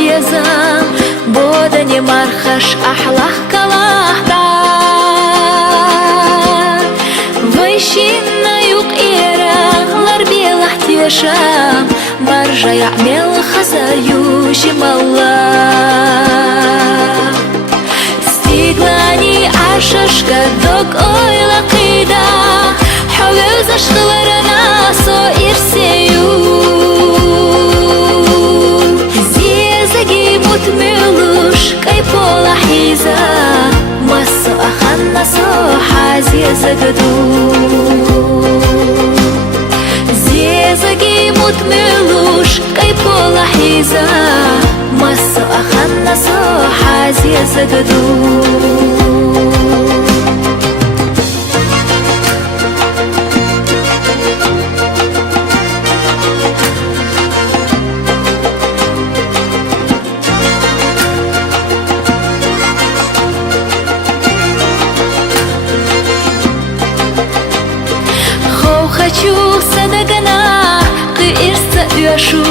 безам, бода не мархаш ахлах калахта. Вайшина юк ирахлар белах тешам, маржа я'мел хазаю шималла. Стиглани ашашка док ойла қида, حاول زشخلرنا سو إرسيو زيزاقي متملوش كي بولا حيزا مسو أخنا صوحا زيزاقدو زيزاقي متملوش كي بولا حيزا مسو أخنا صوحا زيزاقدو хочу садагана қиырса үйашу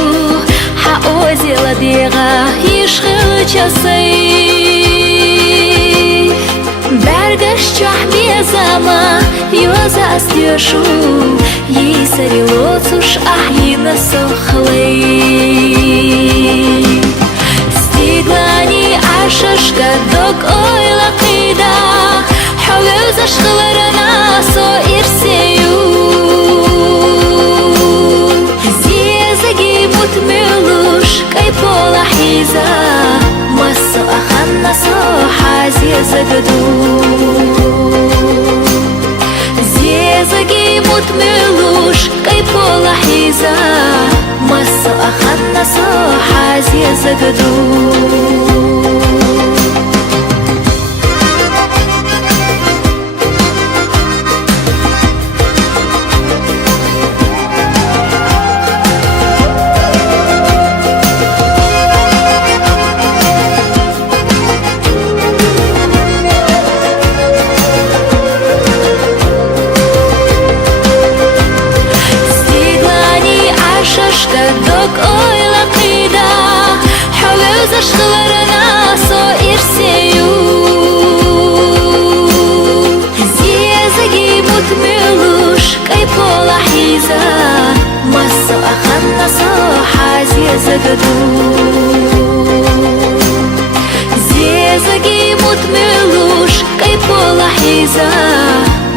хаози ладиға ешқы часай бәргіш чах безама юза астешу есари лоцуш ахина сохлай стиглани ашашка док ойла қида حاول زشخلرنا سو إرسيو متملوش كي بولا حيزا مسو أخنا صوحا زيزاقدو زيزاقي متملوش كي بولا حيزا مسو أخنا صوحا زيزاقدو دك oyla qida حاول زشخلرنا سو إرسيو زيزاقي متملوش كي بولا حيزا مسو أخنا صوحا زيزاقدو زيزاقي متملوش كي بولا حيزا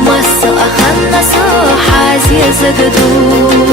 مسو أخنا صوحا زيزاقدو